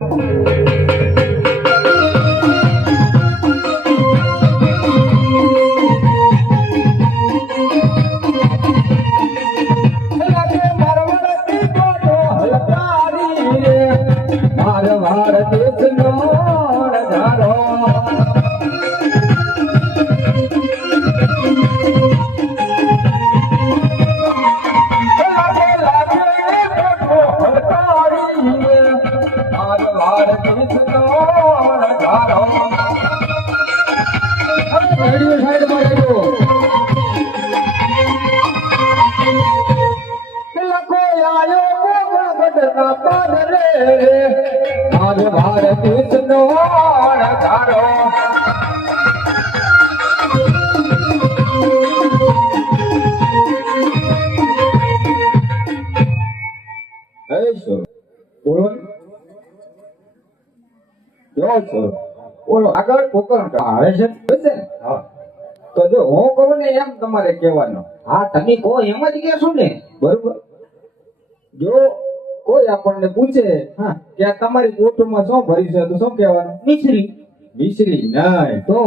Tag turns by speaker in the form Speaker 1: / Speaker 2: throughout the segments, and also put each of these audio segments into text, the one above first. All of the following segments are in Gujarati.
Speaker 1: મારવાડ ગોગડના પાદરે આજ ભારત દેશનો નજારો એ બોલો ને. બોલો, આગળ પોકરણ આવે છે હા. તો જો હું કહું ને એમ તમારે કહેવાનું.
Speaker 2: હા, તમે એમ જ કહેશો ને.
Speaker 1: બરોબર? જો કોઈ આપણને પૂછે
Speaker 2: હા.
Speaker 1: કે આ તમારી કોઠમાં શું ભર્યું છે તો શું કહેવાનું?
Speaker 2: મિશ્રી.
Speaker 1: મિશ્રી નહીં.
Speaker 2: તો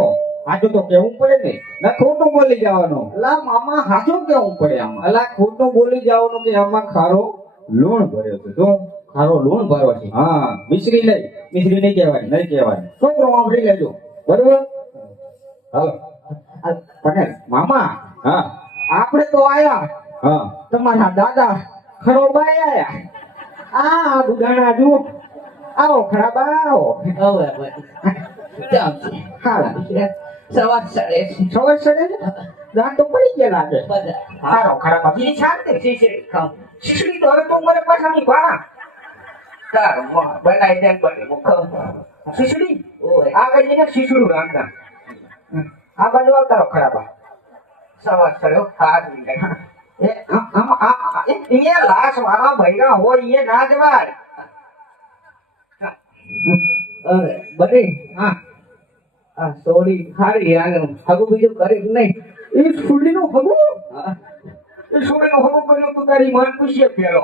Speaker 2: હાચું તો કેવું પડે ને.
Speaker 1: ના ખોટું બોલી જવાનું.
Speaker 2: અલા મામા હાચું કેવું પડે આમાં.
Speaker 1: અલા ખોટું બોલી જવાનું કે આમાં ખારો લૂણ ભર્યો છે. શું
Speaker 2: ખારો લૂણ ભર્યો છે.
Speaker 1: હા મિશ્રી લઈ
Speaker 2: મિશ્રી નહીં કહેવાની
Speaker 1: નહીં કહેવાની
Speaker 2: છોકરો વાપરી લેજો.
Speaker 1: બરોબર? હાલો.
Speaker 2: પટેલ મામા
Speaker 1: હા.
Speaker 2: આપણે તો આયા.
Speaker 1: હા.
Speaker 2: તમારા દાદા ખરો બાય આયા. આ દુધાણા જુઓ આવો ખરાબા આવો.
Speaker 3: સવાર સડે
Speaker 2: સવાર સડે ને દાંત તો પડી ગયા લાગે હારો ખરાબા બીજી શાંતિ
Speaker 3: ખીચડી ખાવ
Speaker 2: શીશડી તો હવે તું મને પાછાની ભણા
Speaker 3: તાર બનાવી દે બને ઓય.
Speaker 2: આગળ જઈને શીશડું રાખતા આ બાજુ આવતા ખરાબા
Speaker 3: સવાર સાડે ખાસ મિલે
Speaker 2: એ એ લાશ વાળા ભૈરા હોય અહીંયા ના જવાય.
Speaker 3: બને
Speaker 2: હા.
Speaker 3: આ સોડી ખારી આગળ હગું બીજું કરે જ નહીં?
Speaker 2: એ સુડીનું હગું?
Speaker 3: એ
Speaker 2: એ સુડીનું હગું કર્યું તું તારી મન પૂછીએ પેલો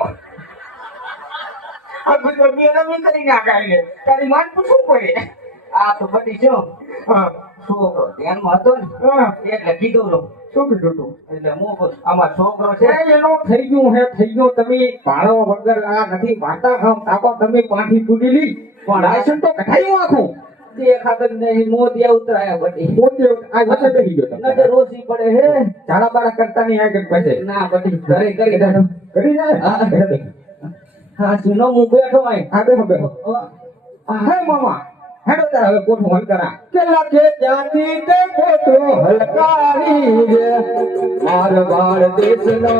Speaker 2: આ બધું બે નવી કરી નાખાય તારી મન પૂછવું પડે
Speaker 3: આ તો બધી છો છોકરો ધ્યાનમાં હતો ને એટલે કીધું લો.
Speaker 2: શું કીધું તું?
Speaker 3: એટલે હું આમાં છોકરો છે.
Speaker 2: છે એનો થઈ ગયું હે થઈ ગયું. તમે ભાડો વગર આ નથી વાતા ખામ તાકો તમે પાછી તૂટી લી. પણ લાયસન્સ તો કઢાયું આખું
Speaker 3: દેખાત નહીં મોતિયા ઉતરાયા બધી.
Speaker 2: પોતે આ વચ્ચે બેસી ગયો તમે.
Speaker 3: નજર ઓછી પડે હે.
Speaker 2: ઝાડા બાડા કરતા નહીં આગળ
Speaker 3: ના ઘરે કરી દાડો
Speaker 2: કરી જાય
Speaker 3: હા.
Speaker 2: હા
Speaker 3: સુનો હું બેઠો આય
Speaker 2: હા બેઠો બેઠો હે મામા. હેડો લખે ત્યાંથી તે કોઠું હલકારી રે માર બાર દેશનો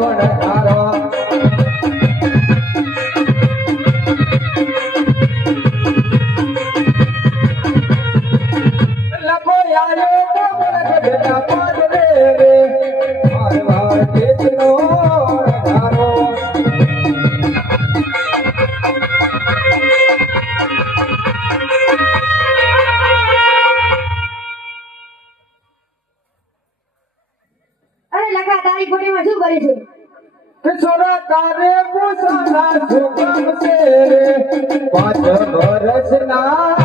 Speaker 2: વણકારો લખો યારો કોમળ બેટા પાડરે રે. માર દેશનો
Speaker 1: કિશોરા તારે પૂછના છોકરા છે. પાંચ વર્ષના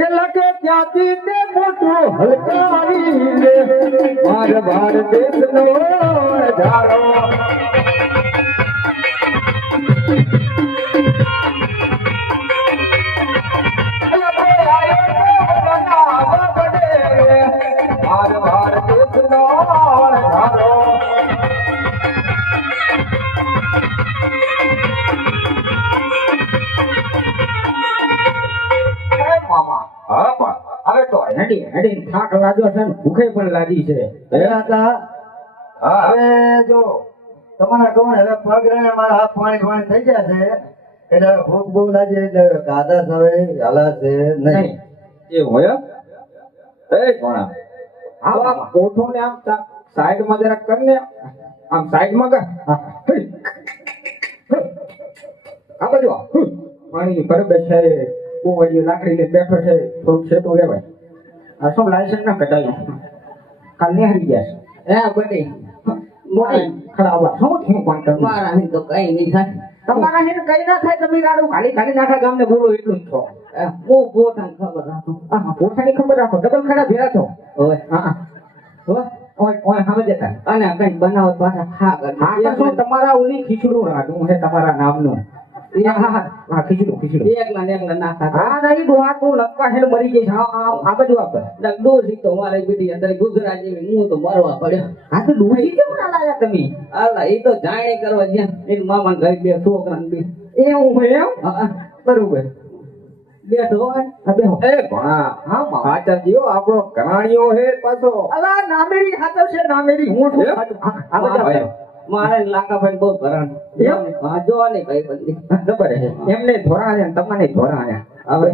Speaker 2: कले
Speaker 1: जाती ते
Speaker 2: फोटो हलकारी હેડી લાગ્યો છે ભૂખે પણ લાગી છે.
Speaker 4: હવે જો તમારા કહું હવે પગ રહે મારા હાથ પાણી પાણી થઈ ગયા છે. એટલે ભૂખ બહુ લાગી એટલે કાદા થવે હાલા છે નહીં.
Speaker 1: એ હોય એ કોણા
Speaker 2: હા. કોઠો ને આમ સાઈડમાં જરાક કર ને આમ સાઈડમાં કર. આ બાજુ પાણી છે બહુ હજી લાકડી ને બેઠો છે થોડુંક સેટું લેવાય શું લાયસન્સ ના કઢાયું? કાલ નિહાળી ગયા
Speaker 3: હે બધી
Speaker 2: છે ખરાબ શું થયું પણ તમને?
Speaker 3: મારા અહીં તો કઈ નહીં થાય.
Speaker 2: તમારા હેને કઈ ના થાય તમે રાડું ખાલી ખાલી નાખા ગામને બોલો એટલું જ છો.
Speaker 3: હે, હું પોતાને ખબર રાખું.
Speaker 2: હા પોતાની ખબર રાખો. ડબલ ખડા ભેરા છો.
Speaker 3: ઓય.
Speaker 2: હા હા. હો? ઓય ઓય સામે જતા
Speaker 3: અને કઈ બનાવો તો પાછા
Speaker 2: હા શું? તમારા ઓલી ખીચડું રાડું છે તમારા નામનું.
Speaker 1: આપણો ઘરાણીઓ હે પાછો.
Speaker 2: અલા નામેરી હાથો છે નામેરી. હું.
Speaker 3: મારે લાકા ભાઈ બહુ ભરાણ? હા જો ભાઈ બધી.
Speaker 2: ખબર છે. એમને ધોરા છે તમને ધોરા છે.
Speaker 3: હવે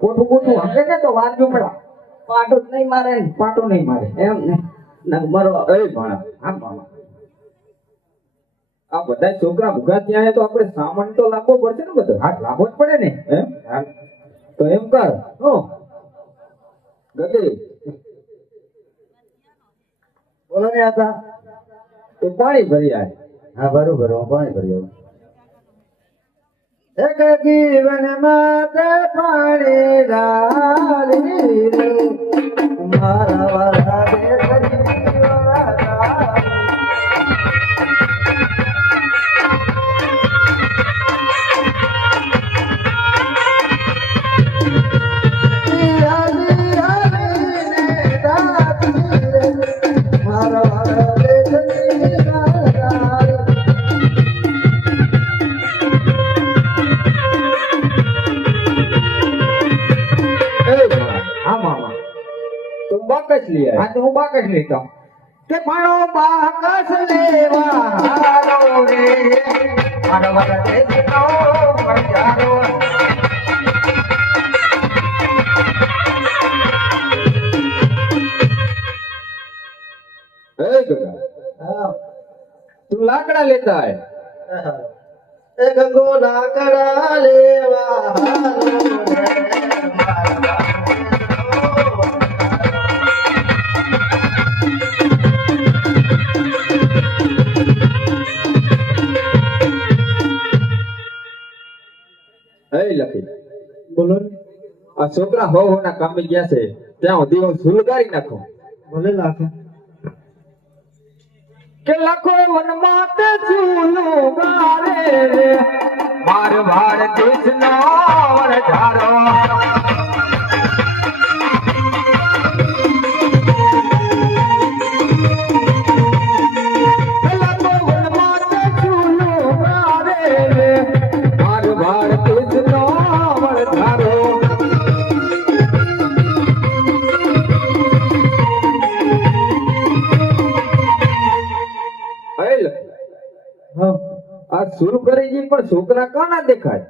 Speaker 2: કોઠું કોઠું હંગે ને તો વાર જોપડા
Speaker 3: પાટો નહીં મારે
Speaker 2: પાટો નહીં મારે.
Speaker 3: એમ ને.
Speaker 1: એ ભણા આ બધા છોકરા ભૂગા ત્યાં તો આપણે સામાન તો લાવવો પડશે ને બધો.
Speaker 2: હા લાભો જ પડે ને.
Speaker 1: એમ? તો એમ કર.
Speaker 2: હો.
Speaker 4: બોલો ને
Speaker 1: તો પાણી ભરી આવે
Speaker 4: હા, બરોબર, હું પાણી ભરી આવું. એક જીવન માતે પાણી ડાલી મારા
Speaker 1: બાકસ લઈ
Speaker 2: હા તો હું બાકસ લેતો કે પાણો બાકસ લેવા. હારો રે મારો વર દેશનો બજારો
Speaker 1: એ ગગા
Speaker 4: હા.
Speaker 1: તું લાકડા લેતા
Speaker 4: એ ગંગો લાકડા લેવા. રે
Speaker 1: એ લખી બોલો ને. આ છોકરા હો હો ના કામે ગયા છે. ત્યાં સુધી હું સુલગારી નાખું.
Speaker 4: ભલે
Speaker 2: લાખો. કે લખો મનમાં તે ચૂલો મારે રે. માર ભાર દેશનો વરધારો.
Speaker 1: સુર કરી જી પણ છોકરા કાના દેખાય?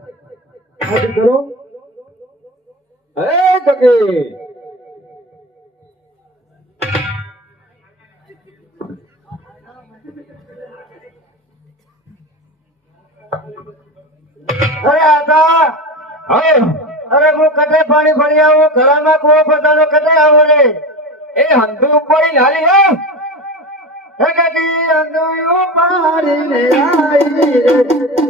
Speaker 1: હાજી કરો. હે
Speaker 4: અરે આતા અરે હું કટે પાણી ભરી આવું ઘરમાં કુવો પોતાનો કટે આવો રે.
Speaker 1: એ હંધુ પડી હાલી હો.
Speaker 4: હે આઈ રે.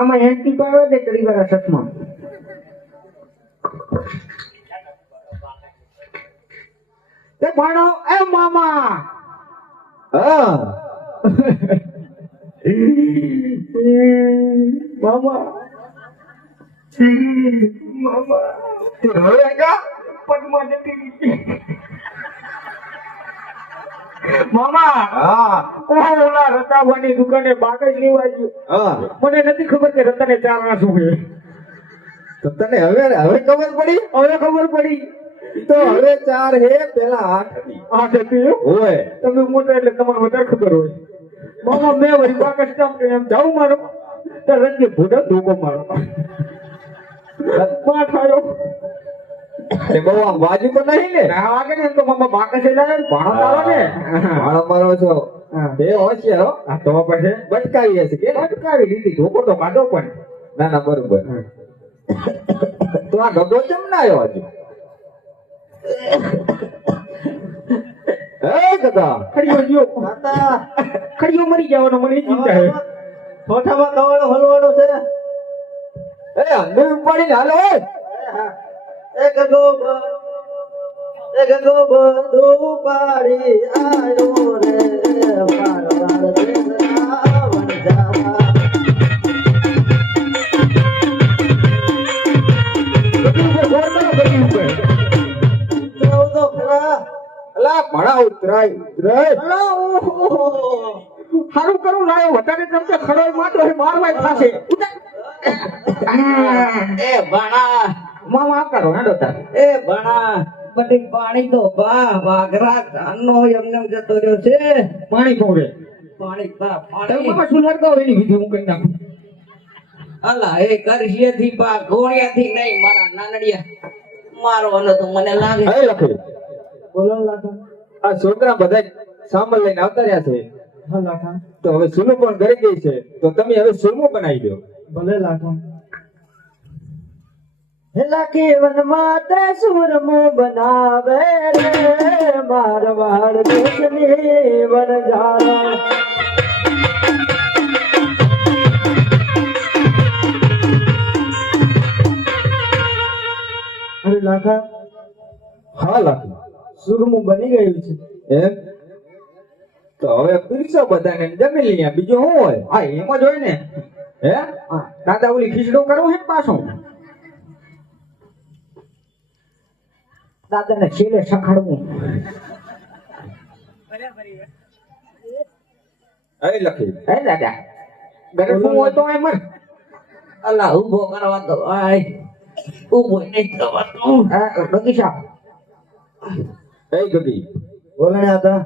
Speaker 2: મામા એન્ટી પાડો તે કરી વાળા સતમાં તે ભણો એ મામા!
Speaker 1: હા.
Speaker 2: મામા. મામા.
Speaker 1: તે હવે કા
Speaker 2: પગમાં જતી. મામા
Speaker 1: હા.
Speaker 2: ઓહો ઓલા રતાવાની દુકાને બાગજ લેવા ગયો.
Speaker 1: હા.
Speaker 2: મને નથી ખબર કે રતાને ચાર શું છે.
Speaker 1: તો તને હવે હવે ખબર પડી?
Speaker 2: હવે ખબર પડી.
Speaker 1: તો હવે ચાર હે પેલા આઠ હતી.
Speaker 2: આ જતી હો.
Speaker 1: હોય.
Speaker 2: તમે મોટા એટલે તમારે વધારે ખબર હોય. મામા મેં વળી બાકસ કામ એમ જાઉં મારો. તો રંગે ભૂડા ધોકો મારો. પાઠ આવ્યો.
Speaker 1: તે બહુ આમ વાજુ તો નહીં ને
Speaker 2: ના વાગે ને એમ તો મામા બાકસ એટલે ભાણો તારો ને.
Speaker 1: મારો મારો છો.
Speaker 2: હા.
Speaker 1: હોશિયાર હો.
Speaker 2: આ તો પછી?
Speaker 1: બટકાવી હશે કે?
Speaker 2: અટકાવી દીધી ધોકો તો કાઢો પણ.
Speaker 1: ના ના બરોબર. તો આ ગગો કેમ ના આવ્યો હજુ એ ગગા.
Speaker 2: ખડીયો ગયો.
Speaker 4: માતા
Speaker 2: ખડીયો મરી જવાનો મને ચિંતા છે.
Speaker 4: કવાડો હલવાડો છે.
Speaker 1: એ અંદર ઉપાડીને હાલો એ
Speaker 4: ગોબ, એક ગોબ ધૂપાડી આયો રે તો ખરા.
Speaker 1: અલા ભણા ઉતરાય.
Speaker 2: સારું કરું
Speaker 3: એ ભણા
Speaker 2: મામા કરો હેડો તાર
Speaker 3: એ ભણા બધી પાણી તો બા વાઘરા કાનનો એમને જતો રહ્યો છે.
Speaker 2: પાણી પૌડે
Speaker 3: પાણી બા પાણી.
Speaker 2: મામા સુલર કહો એની વિધિ હું નાખું?
Speaker 3: અલા એ કરશિયેથી બા ઘોડિયાથી નહીં મારા નાનડિયા. મારવાનો તો મને લાગે.
Speaker 1: એ લખી.
Speaker 4: બોલો લાખા.
Speaker 1: આ છોકરા બધા સામાન લઈને આવતા રહ્યા છે.
Speaker 4: હા લાખા.
Speaker 1: તો હવે સુલું પણ ઘરે ગઈ છે? તો તમે હવે સુરમું બનાવી દો.
Speaker 4: ભલે લાખા. લાખી વનમાં તે સુરમો બનાવે રે મારવાડ દેશની વનજારા અરે લાખા
Speaker 1: હા લખી
Speaker 4: સુરમું બની ગયું છે.
Speaker 1: એમ? તો હવે પીરસો બધાને જમી લઈએ બીજું શું હોય?
Speaker 2: હા એમ જ હોય ને.
Speaker 1: હે?
Speaker 2: દાદા ઓલી ખીચડો કરો હે પાછો? દાદાને છેલ્લે સખાડવું.
Speaker 1: એ લખી.
Speaker 2: હે દાદા ઘરે હોય તો એમ
Speaker 3: અલા ઊભો કરવા તો આય. ઊભો નહીં થવાતું
Speaker 2: હા, બગીચા
Speaker 1: એ ગગી.
Speaker 4: બોલે ને હતા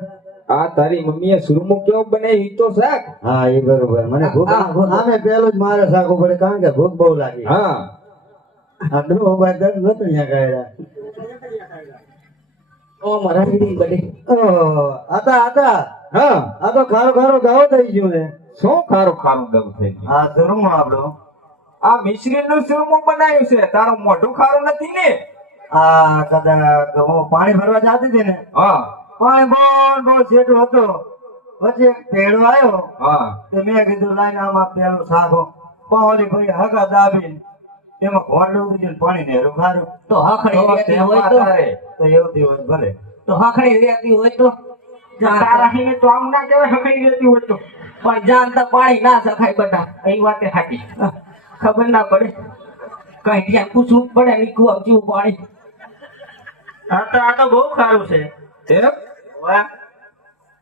Speaker 1: આ તારી મમ્મીએ સુરમું કેવો બને ઈ તો શાક.
Speaker 4: હા એ બરોબર. મને ભૂખ. આમે પેલું જ મારે સાકું પડે કારણ કે ભૂખ બહુ લાગી.
Speaker 1: હા.
Speaker 4: આ ડોહો બાય દર નતો અહીંયા કાઢ્યા.
Speaker 3: ઓ મારા વીડી બધી
Speaker 4: ઓહો, આતા આતા
Speaker 1: હા.
Speaker 4: આ તો ખારો ખારો ગાવો થઈ ગયું છે.
Speaker 1: શું ખારું ખારું દમ થઈ ગયું?
Speaker 4: આ શરૂમાં આપણો
Speaker 1: આ મિશ્રી નું સુરમું બનાવ્યું છે. તારું મોઢું ખારું નથી ને?
Speaker 4: આ કદાચ હું પાણી ભરવા જતી હતી ને?
Speaker 1: હા.
Speaker 4: પાણી બહુ બહુ છેટું હતો. પછી એક પેડો આવ્યો.
Speaker 1: હા.
Speaker 4: તે મેં કીધું લાઈન આમાં પેલું સાગો પાણી ભાઈ હગા દાબીને એમાં ઘોંડું દીધું પાણી ને હેરું
Speaker 3: તો હાખડી રહેતી હોય તો?
Speaker 4: તો એવું હોય ભલે.
Speaker 3: તો હાખડી રહેતી હોય તો?
Speaker 2: તારા હિને તો આમ ના કહેવાય હકડી રહેતી હોય તો.
Speaker 3: પણ જાણતા પાણી ના સખાય બધા
Speaker 2: એ વાતે સાચી
Speaker 3: ખબર ના પડે. કઈ ત્યાં પૂછવું પડે પડે કુવા જેવું પાણી.
Speaker 2: આ તો આ તો બહુ સારું છે.
Speaker 1: તે?
Speaker 2: વાહ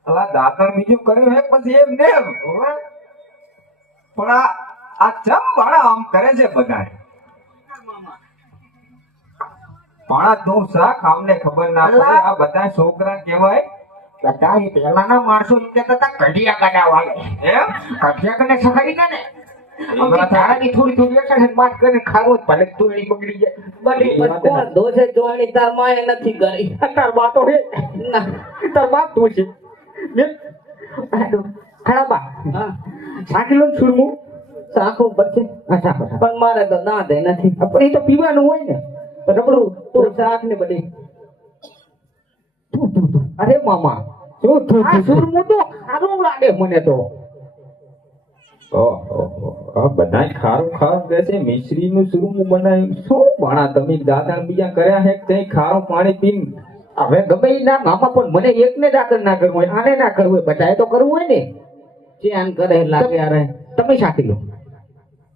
Speaker 1: અલા દાંતણ બીજું કર્યું હે પછી એમ ને પણ આ આ ચમ ભાણા આમ કરે છે બધા ભાણા તું શાક અમને ખબર ના પડે. આ બધા છોકરા કહેવાય
Speaker 2: બધા એ પહેલાના માણસો એમ કહેતા હતા કઢિયા કાઢા વાગે એમ? કઢિયા કને સખાઈ ને? હમણાં તારાની થોડી થોડી વાત કરીને ખારો ભલે તુરણી બગડી જાય.
Speaker 3: બધી પણ કોણ દોષે જોવાની તાર માએ નથી કરી.
Speaker 2: તાર બા તો હે.
Speaker 3: ના.
Speaker 2: તાર બાપ તો છે ને ખરા બા.
Speaker 3: હા.
Speaker 2: સાકીલો ને સુરમું.
Speaker 3: સાખું
Speaker 2: અચ્છા અચ્છા
Speaker 3: પણ મારે તો ના દે નથી
Speaker 2: પણ એ તો પીવાનું હોય ને.
Speaker 3: રબડું તું શાક ને બધી.
Speaker 2: અરે મામા શું તું તું સુરમું તો સારું લાગે મને તો.
Speaker 1: આ બધા ખારું ખારું કહે છે? મિશ્રીનું સુરમું બનાવ્યું. શું ભણા તમે દાદા બીજા કર્યા હે કઈ ખારું પાણી પીન?
Speaker 2: હવે ગમે ના મામા પણ મને એકને દાખલ ના કરવું હોય આને ના કરવું હોય. બધાએ તો કરવું હોય ને.
Speaker 3: ચેન કરે લાગે યાર.
Speaker 2: તમે સાથી લો.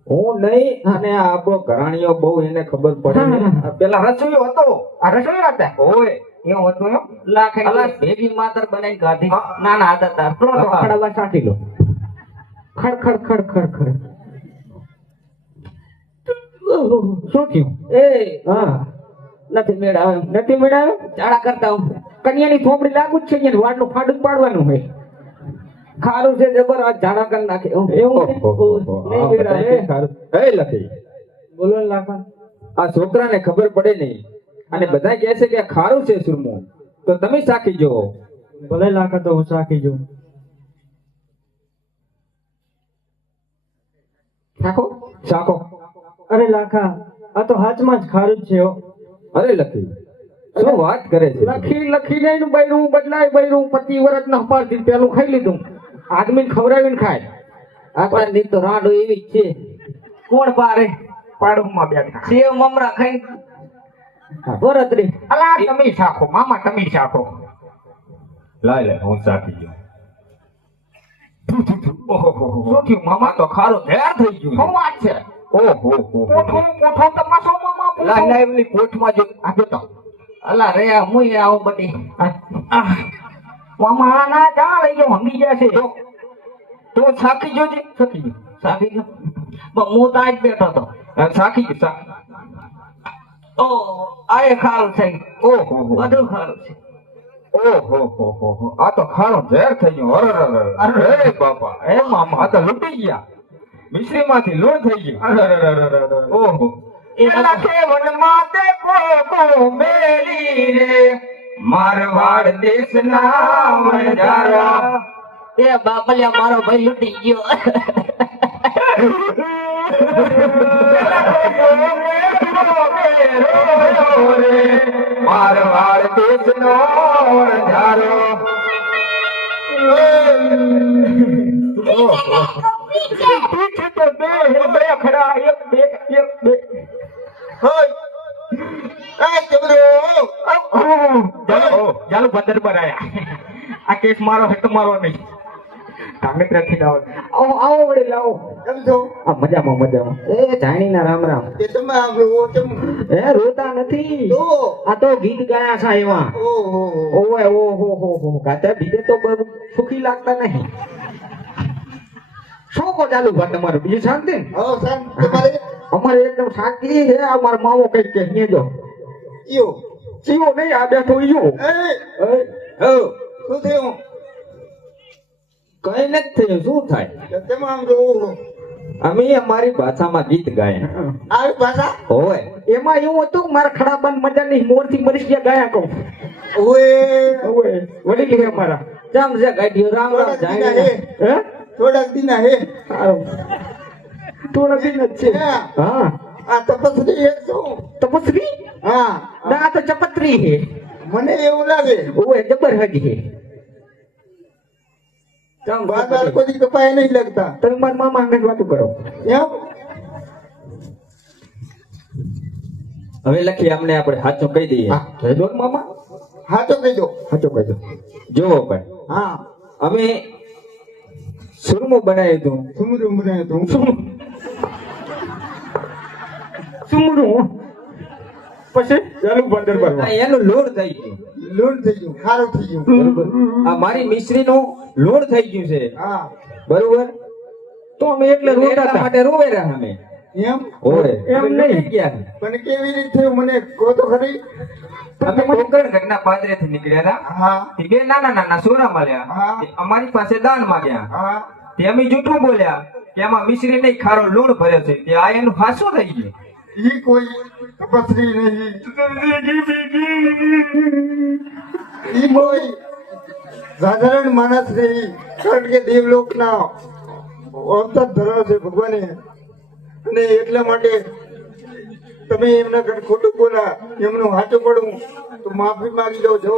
Speaker 1: હું નહીં અને આપણો ઘરાણીઓ બહુ એને ખબર પડે પેલા રસોઈ હતો.
Speaker 2: આ રસોઈ હતા?
Speaker 1: ઓય.
Speaker 2: એવું હતું એમ?
Speaker 3: લાખે ભેગી માતર બનાવી કાઢી. ના ના હતા તાર.
Speaker 2: લો તો ખડાવા સાથી લો ખડ ખડ ખડ ખડ ખડ. શું થયું
Speaker 3: એ.
Speaker 2: હા.
Speaker 3: નથી મેળ આવે
Speaker 2: નથી મેળાયો
Speaker 3: ચાળા કરતા હું
Speaker 2: કન્યાની થોપડી લાગુ જ છે વાળનું ફાડું પાડવાનું હોય.
Speaker 3: ખારું છે જબર આ ઝાડા કરી નાખે.
Speaker 2: એવું
Speaker 3: નહીં
Speaker 1: ખારું. એ લખી.
Speaker 3: બોલો લાખા
Speaker 1: આ છોકરાને ખબર પડે નહીં. અને બધા કહે છે કે ખારું છે સુરમો. તો તમે સાખી જો
Speaker 2: ભલે લાખા તો હું સાખી જો સાખો
Speaker 1: સાખો
Speaker 2: અરે લાખા આ તો હાથમાં જ ખારું છે
Speaker 1: અરે લખી. શું વાત કરે છે?
Speaker 2: લખી લખી ને બૈરું બદલાય બૈરું પતિ વરત ના પાડતી પેલું ખાઈ લીધું. આદમી ખવડાવીને ખાય.
Speaker 3: આપણા ની તો રાડો એવી જ છે. કોણ પારે
Speaker 2: પાડુમાં બેઠા.
Speaker 3: સેવ મમરા ખાઈ. વરતરી
Speaker 2: અલા તમે શાખો મામા તમે શાખો
Speaker 1: લાય લે હું સાખી જો
Speaker 2: શું થયું? મામા
Speaker 1: તો ખારું તૈયાર થઈ ગયું
Speaker 2: શું વાત છે.
Speaker 1: ઓહો હો
Speaker 2: મોઠો મોઠો તમાશો મામા?
Speaker 1: લાય લાય પોઠમાં જો
Speaker 2: આ જો તો.
Speaker 3: અલા રે હું મુય આવું બધી.
Speaker 2: આ ચા લઈ જાઓ હંગી જશે
Speaker 1: તો સાખી જોજે.
Speaker 2: સકી ગયું.
Speaker 3: સાબી ગયો પણ હું તો આજ બેઠો તો
Speaker 1: સાખી જો સાખી.
Speaker 3: ઓ આ ખારું છે.
Speaker 1: ઓહો હો
Speaker 3: બધું ખારું છે.
Speaker 1: ઓહો હો હો હો આ તો ખારો ઝેર થઈ ગયો. અરે અરે અરે બાપા એ મામા. આ તો લૂંટી ગયા. મિશ્રીમાંથી લૂણ થઈ ગયું. અરે અરે અરે અરે ઓહો.
Speaker 3: એ
Speaker 1: એલા કેવનમાં તે કોકો મેલી રે. મારવાડ દેશના વણજારા
Speaker 3: એ બાપલિયા મારો ભાઈ લૂટી ગયો.
Speaker 1: મારવાડ વણજારો
Speaker 2: તો બે બે ખડા એક બે એક બે ચાલો આ કેસ મારો હે તમારો નહીં. તમે ત્યાંથી લાવો. આવો આવો વડે લાવો.
Speaker 4: કેમ છો?
Speaker 2: આ મજામાં મજામાં. એ જાણીના રામ રામ.
Speaker 4: તે તમે કેમ?
Speaker 2: એ રોતા નથી.
Speaker 4: તો?
Speaker 2: આ તો ગીત ગાયા છે એમાં
Speaker 4: ઓહો.
Speaker 2: હો હો હો. ગાતા બીજે તો સુખી લાગતા નહીં. શું કહો ચાલુ ભાઈ તમારું? બીજું શાંતિ? ને?
Speaker 4: હા સાહેબ તમારે?
Speaker 2: અમારે એકદમ શાંતિ છે. આ મારો મામો કંઈક કે નેજો
Speaker 4: યો
Speaker 2: ચીયો નહીં આ બેઠો ઈયો
Speaker 4: એ શું થયું
Speaker 1: કઈ નથી થયું શું થાય
Speaker 4: કેમ આમ જો
Speaker 1: અમે અમારી ભાષામાં ગીત ગાય
Speaker 4: આવી ભાષા
Speaker 1: હોય
Speaker 2: એમાં એવું હતું મારા ખડાબાન મજાની મોરથી મરી ગયા ગાયા કહું
Speaker 4: ઓએ
Speaker 2: ઓએ વડી છે મારા
Speaker 3: જામ છે ગાડીઓ રામ રામ
Speaker 4: જાય હે થોડાક દીના હે
Speaker 2: સારું દિન જ છે
Speaker 4: હા.
Speaker 2: હા
Speaker 4: આ તપસ્વી
Speaker 2: તપસ્વી?
Speaker 4: હા.
Speaker 2: ના આ તો ચપત્રી હે
Speaker 4: મને એવું લાગે.
Speaker 2: ઓવે જબર હગી છે.
Speaker 4: બાદાર કોઈ કપાય નહીં લગતા.
Speaker 2: તમે મારા મામા અંગે વાત કરો.
Speaker 4: એમ
Speaker 1: હવે લખી અમને આપણે હાચો કહી દઈએ.
Speaker 2: હા કહેજો ને મામા.
Speaker 4: હાચો કહેજો
Speaker 2: કહી દો.
Speaker 1: જોવો ભાઈ
Speaker 4: હા.
Speaker 1: અમે સુરમું બનાવ્યું હતું.
Speaker 4: સુમરું મને તું
Speaker 2: સુમરું. પછી એનું બંદર ભરવા.
Speaker 1: એનું લોડ થઈ ગયું.
Speaker 4: લોડ થઈ ગયું ખારું થઈ ગયું.
Speaker 1: આ મારી મિશ્રીનું લોડ થઈ ગયું છે.
Speaker 4: હા.
Speaker 1: બરોબર?
Speaker 2: તો અમે એટલે રોટા
Speaker 1: માટે રોવે રહ્યા અમે.
Speaker 4: એમ?
Speaker 1: ઓરે
Speaker 2: એમ નહીં.
Speaker 1: ગયા.
Speaker 4: પણ કેવી રીતે થયું મને કહો તો ખરી?
Speaker 2: અમે કોકણ ઘરના પાદરેથી નીકળ્યા હતા.
Speaker 5: હા.
Speaker 2: તે બે નાના નાના સોરા મળ્યા
Speaker 5: હા.
Speaker 2: અમારી પાસે દાન માંગ્યા.
Speaker 5: હા.
Speaker 2: તે અમે જૂઠું બોલ્યા કે એમાં મિશ્રી નહીં ખારો લોડ ભર્યો છે. તે આ એનું ફાંસો થઈ ગયું.
Speaker 5: ઈ કોઈ तपस्वी નહીં. ઈ कोई સાધારણ માણસ નહીં, કારણ કે દેવલોકના અવતાર ધરાવે છે ભગવાને. અને એટલા માટે તમે એમના ઘર ખોટું બોલા, એમનું હાચું પડવું તો માફી માંગી લો જો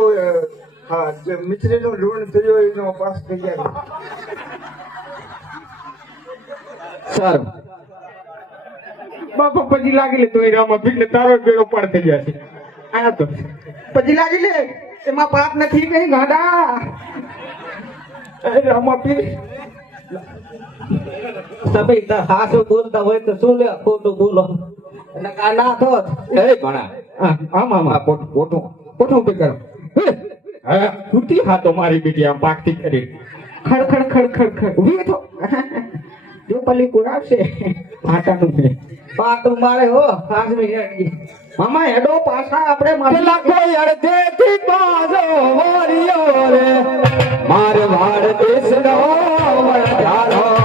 Speaker 5: હા, જે મિશ્રીનું લૂણ થયો એનો પાસ થઈ જાય.
Speaker 2: સારું.
Speaker 5: બાપા પછી લાગી લે તો એ રામા ભીખ ને તારો બેડો પાડ થઈ જશે. આ તો. પછી લાગી લે એમાં પાપ નથી કઈ ગાડા. એ રામા પી
Speaker 3: તમે તાર હાસુ બોલતા હોય તો શું લે ખોટું બોલો. એટલે કા ના તો
Speaker 2: એ ભણા
Speaker 5: આમ આમ
Speaker 2: આ પોટ પોટું
Speaker 5: કોઠું પે કરો. હા તૂટી હાથો મારી બેટી આમ પાકતી કરી. ખડ ખડ ખડ ખડ ખડ ઊભી થો જો પલી કુરાવશે આટાનું છે
Speaker 3: પાટું મારે હો પાંચ મિનિટ
Speaker 5: મામા હેડો પાછા આપણે મારી
Speaker 1: કોઈ અડધેથી બાજો હોરિયો રે. મારે વાડ દેશ નો વણઝારો. પેલા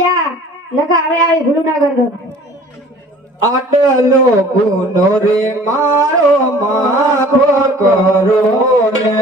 Speaker 6: જા નકા હવે આવી ભૂલું ના કરતો
Speaker 1: આટલો ગુનો રે મારો માફો કરો ને.